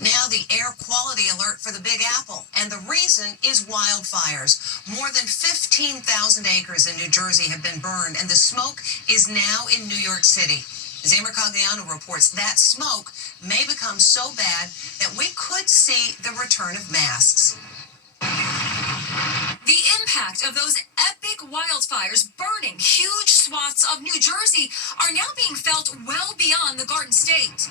Now the air quality alert for the Big Apple, and the reason is wildfires. More than 15,000 acres in New Jersey have been burned, and the smoke is now in New York City. Zamer Cagliano reports that smoke may become so bad that we could see the return of masks. The impact of those epic wildfires burning huge swaths of New Jersey are now being felt well beyond the Garden State.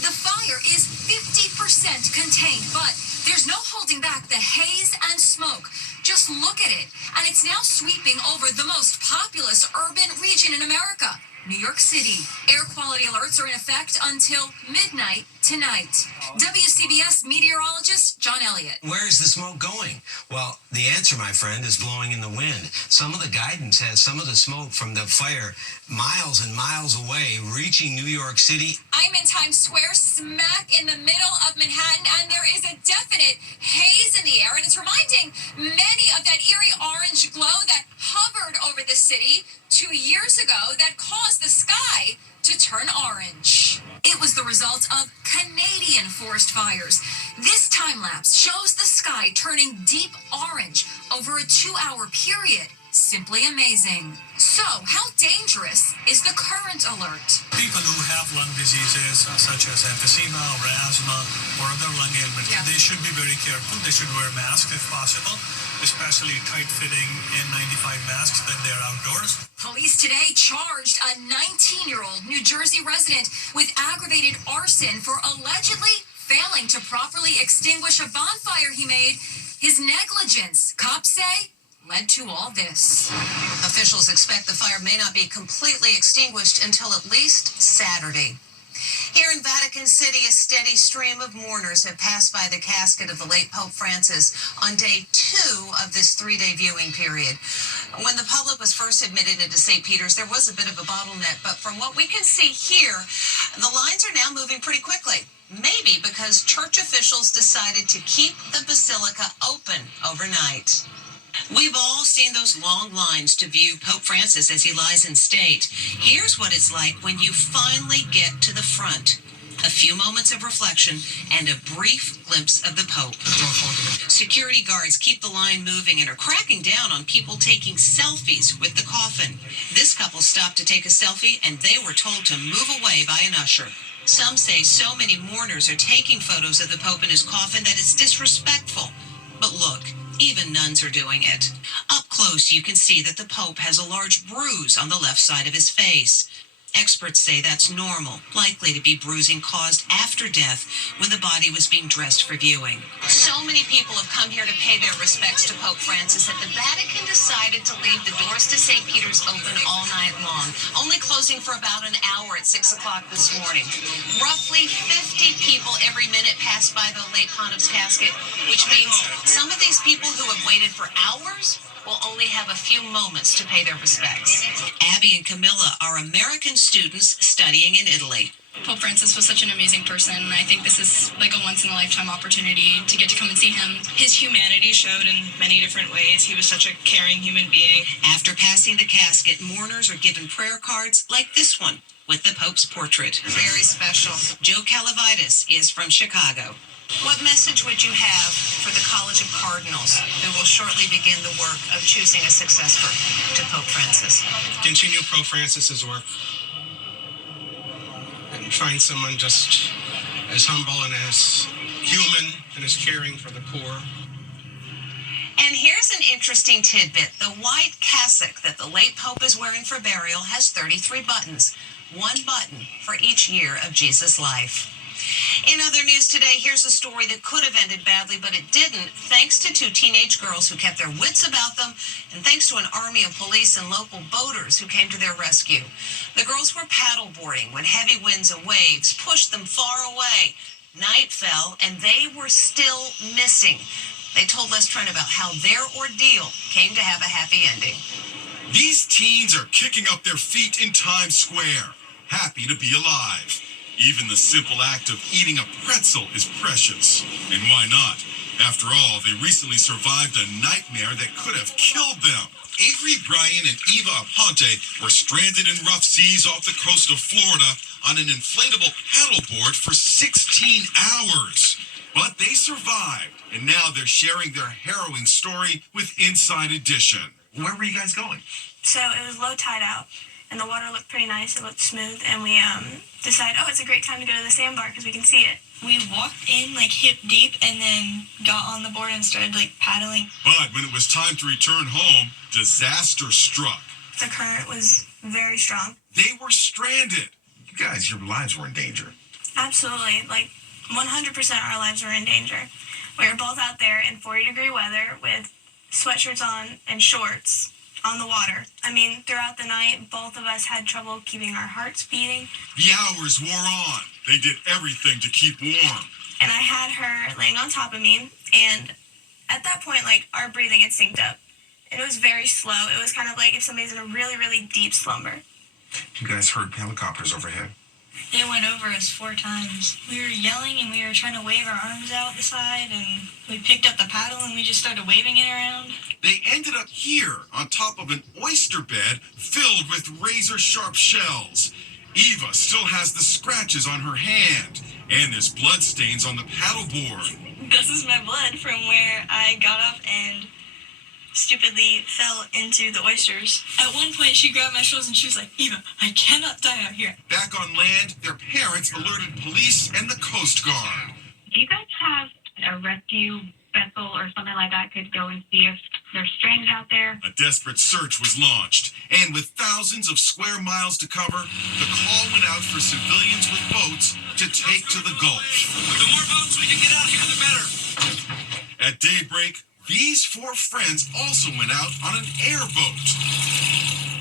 The fire is 50% contained, but there's no holding back the haze and smoke. Just look at it, and it's now sweeping over the most populous urban region in America, New York City. Air quality alerts are in effect until midnight tonight. WCBS meteorologist John Elliott. Where is the smoke going? Well, the answer, my friend, is blowing in the wind. Some of the guidance has some of the smoke from the fire miles and miles away, reaching New York City. I'm in Times Square, smack in the middle of Manhattan, and there is a definite haze in the air, and it's reminding many of that eerie orange glow that hovered over the city 2 years ago that caused the sky to turn orange. It was the result of Canadian forest fires. This time lapse shows the sky turning deep orange over a 2-hour period. Simply amazing. So, how dangerous is the current alert? People who have lung diseases such as emphysema or asthma or other lung ailments, they should be very careful. They should wear masks if possible, especially tight-fitting N95 masks when they're outdoors. Police today charged a 19-year-old New Jersey resident with aggravated arson for allegedly failing to properly extinguish a bonfire he made. His negligence, cops say, led to all this. Officials expect the fire may not be completely extinguished until at least Saturday. Here in Vatican City, a steady stream of mourners have passed by the casket of the late Pope Francis on day 2 of this 3-day viewing period. When the public was first admitted into St. Peter's, there was a bit of a bottleneck, but from what we can see here, the lines are now moving pretty quickly. Maybe because church officials decided to keep the basilica open overnight. We've all seen those long lines to view Pope Francis as he lies in state. Here's what it's like when you finally get to the front. A few moments of reflection and a brief glimpse of the Pope. Security guards keep the line moving and are cracking down on people taking selfies with the coffin. This couple stopped to take a selfie and they were told to move away by an usher. Some say so many mourners are taking photos of the Pope in his coffin that it's disrespectful. But look, even nuns are doing it. Up close, you can see that the Pope has a large bruise on the left side of his face. Experts say that's normal, likely to be bruising caused after death when the body was being dressed for viewing. So many people have come here to pay their respects to Pope Francis that the Vatican decided to leave the doors to St. Peter's open all night long, only closing for about an hour at 6 o'clock this morning. Roughly 50 people every minute pass by the late Pontiff's casket, which means some of these people who have waited for hours will only have a few moments to pay their respects. Abby and Camilla are American students studying in Italy. Pope Francis was such an amazing person, and I think this is like a once-in-a-lifetime opportunity to get to come and see him. His humanity showed in many different ways. He was such a caring human being. After passing the casket, mourners are given prayer cards like this one with the Pope's portrait. Very special. Joe Calavitis is from Chicago. What message would you have for the College of Cardinals, who will shortly begin the work of choosing a successor to Pope Francis? Continue Pope Francis's work and find someone just as humble and as human and as caring for the poor. And here's an interesting tidbit. The white cassock that the late Pope is wearing for burial has 33 buttons, 1 button for each year of Jesus' life. In other news today, here's a story that could have ended badly, but it didn't, thanks to 2 teenage girls who kept their wits about them, and thanks to an army of police and local boaters who came to their rescue. The girls were paddleboarding when heavy winds and waves pushed them far away. Night fell, and they were still missing. They told Les Trent about how their ordeal came to have a happy ending. These teens are kicking up their feet in Times Square, happy to be alive. Even the simple act of eating a pretzel is precious. And why not? After all, they recently survived a nightmare that could have killed them. Avery Bryan and Eva Aponte were stranded in rough seas off the coast of Florida on an inflatable paddleboard for 16 hours. But they survived, and now they're sharing their harrowing story with Inside Edition. Where were you guys going? So it was low tide out, and the water looked pretty nice. It looked smooth, and we decided, oh, it's a great time to go to the sandbar because we can see it. We walked in like hip deep and then got on the board and started like paddling. But when it was time to return home, disaster struck. The current was very strong. They were stranded. You guys, your lives were in danger. Absolutely, like 100% our lives were in danger. We were both out there in 40-degree weather with sweatshirts on and shorts on the water. I mean, throughout the night, both of us had trouble keeping our hearts beating. The hours wore on. They did everything to keep warm. And I had her laying on top of me, and at that point, like, our breathing had synced up. And it was very slow. It was kind of like if somebody's in a really, really deep slumber. You guys heard helicopters overhead. They went over us 4 times. We were yelling and we were trying to wave our arms out the side, and we picked up the paddle and we just started waving it around. They ended up here on top of an oyster bed filled with razor-sharp shells. Eva still has the scratches on her hand, and there's blood stains on the paddleboard. This is my blood from where I got up and stupidly fell into the oysters. At one point, she grabbed my shoulders and she was like, Eva, I cannot die out here. Back on land, their parents alerted police and the Coast Guard. Do you guys have a rescue vessel or something like that could go and see if they're stranded out there? A desperate search was launched, and with thousands of square miles to cover, the call went out for civilians with boats to take to the Gulf. The more boats we can get out here, the better. At daybreak, these 4 friends also went out on an airboat.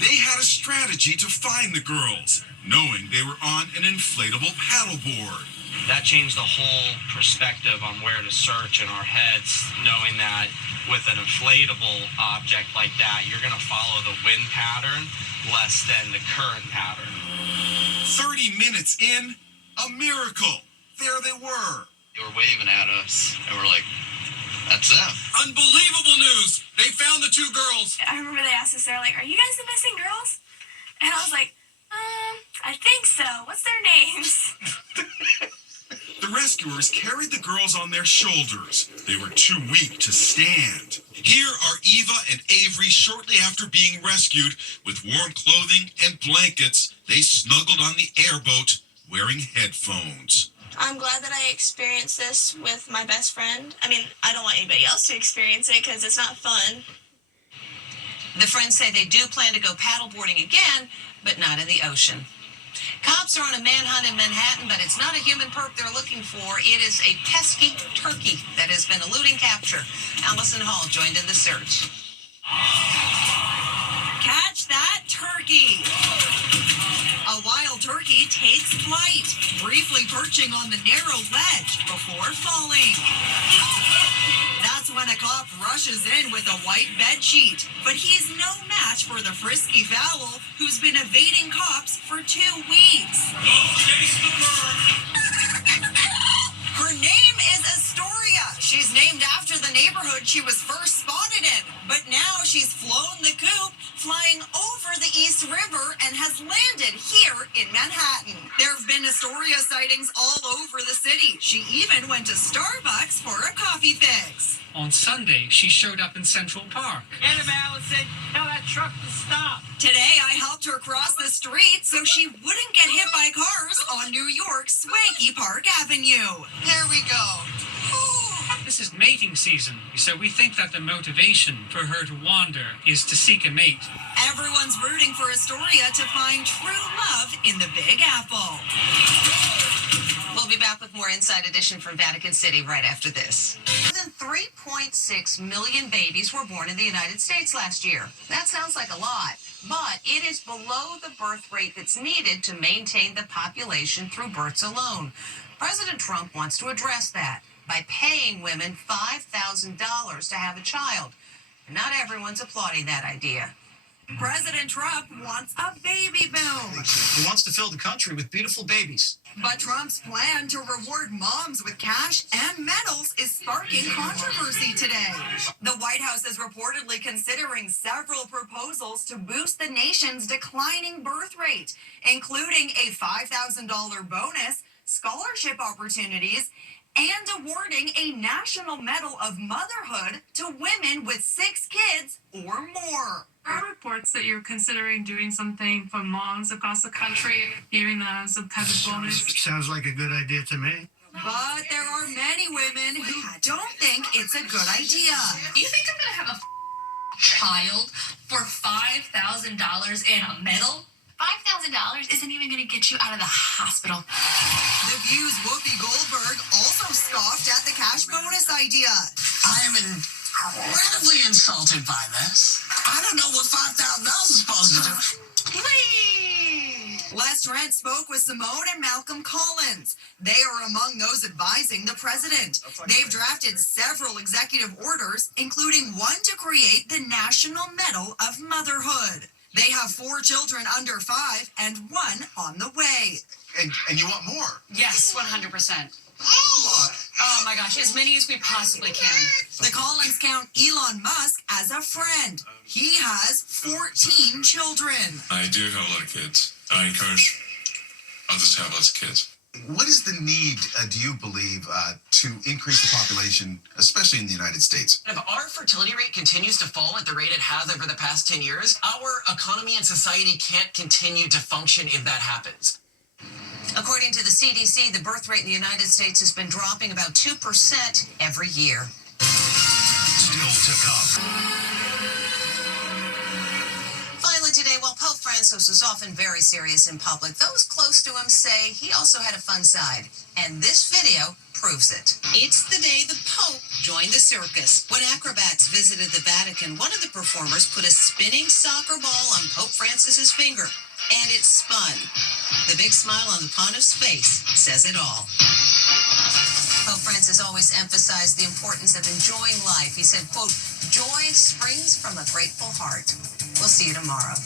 They had a strategy to find the girls, knowing they were on an inflatable paddleboard. That changed the whole perspective on where to search in our heads, knowing that with an inflatable object like that, you're going to follow the wind pattern less than the current pattern. 30 minutes in, a miracle. There they were. They were waving at us, and we're like, that's them. Unbelievable news! They found the 2 girls. I remember they asked us, they're like, are you guys the missing girls? And I was like, I think so. What's their names? The rescuers carried the girls on their shoulders. They were too weak to stand. Here are Eva and Avery shortly after being rescued. With warm clothing and blankets, they snuggled on the airboat wearing headphones. I'm glad that I experienced this with my best friend. I mean, I don't want anybody else to experience it because it's not fun. The friends say they do plan to go paddleboarding again, but not in the ocean. Cops are on a manhunt in Manhattan, but it's not a human perp they're looking for. It is a pesky turkey that has been eluding capture. Allison Hall joined in the search. Catch that turkey! A wild turkey takes flight, briefly perching on the narrow ledge before falling. That's when a cop rushes in with a white bedsheet. But he's no match for the frisky fowl who's been evading cops for 2 weeks. Her name is Astoria. She's named after the neighborhood she was first spotted in. But now she's flown the coop, flying over the East River, and has landed here in Manhattan. There have been Astoria sightings all over the city. She even went to Starbucks for a coffee fix. On Sunday, she showed up in Central Park. Annabelle said, tell that truck to stop. Today, I helped her cross the street so she wouldn't get hit by cars on New York's swanky Park Avenue. Here we go. This is mating season, so we think that the motivation for her to wander is to seek a mate. Everyone's rooting for Astoria to find true love in the Big Apple. We'll be back with more Inside Edition from Vatican City right after this. More than 3.6 million babies were born in the United States last year. That sounds like a lot, but it is below the birth rate that's needed to maintain the population through births alone. President Trump wants to address that by paying women $5,000 to have a child. And not everyone's applauding that idea. President Trump wants a baby boom. He wants to fill the country with beautiful babies. But Trump's plan to reward moms with cash and medals is sparking controversy today. The White House is reportedly considering several proposals to boost the nation's declining birth rate, including a $5,000 bonus, scholarship opportunities, and awarding a National Medal of Motherhood to women with 6 kids or more. There are reports that you're considering doing something for moms across the country, giving them some type of bonus. Sounds like a good idea to me. But there are many women who don't think it's a good idea. You think I'm gonna have a child for $5,000 and a medal? $5,000 isn't even gonna get you out of the hospital. The View's Whoopi Goldberg also scoffed at the cash bonus idea. I am incredibly insulted by this. I don't know what $5,000 is supposed to do. Les Trent spoke with Simone and Malcolm Collins. They are among those advising the president. They've drafted several executive orders, including one to create the National Medal of Motherhood. They have 4 children under 5 and 1 on the way. And you want more? Yes, 100%. What? Oh my gosh, as many as we possibly can. The Collins count Elon Musk as a friend. He has 14 children. I do have a lot of kids. I encourage others to have lots of kids. What is the need, do you believe, to increase the population, especially in the United States? If our fertility rate continues to fall at the rate it has over the past 10 years, our economy and society can't continue to function if that happens. According to the CDC, the birth rate in the United States has been dropping about 2% every year. Still to come. Finally today, while Pope Francis is often very serious in public, those close to him say he also had a fun side. And this video proves it. It's the day the Pope joined the circus. When acrobats visited the Vatican, one of the performers put a spinning soccer ball on Pope Francis's finger, and it spun. The big smile on the pontiff's face says it all. Pope Francis always emphasized the importance of enjoying life. He said, quote, "Joy springs from a grateful heart." We'll see you tomorrow.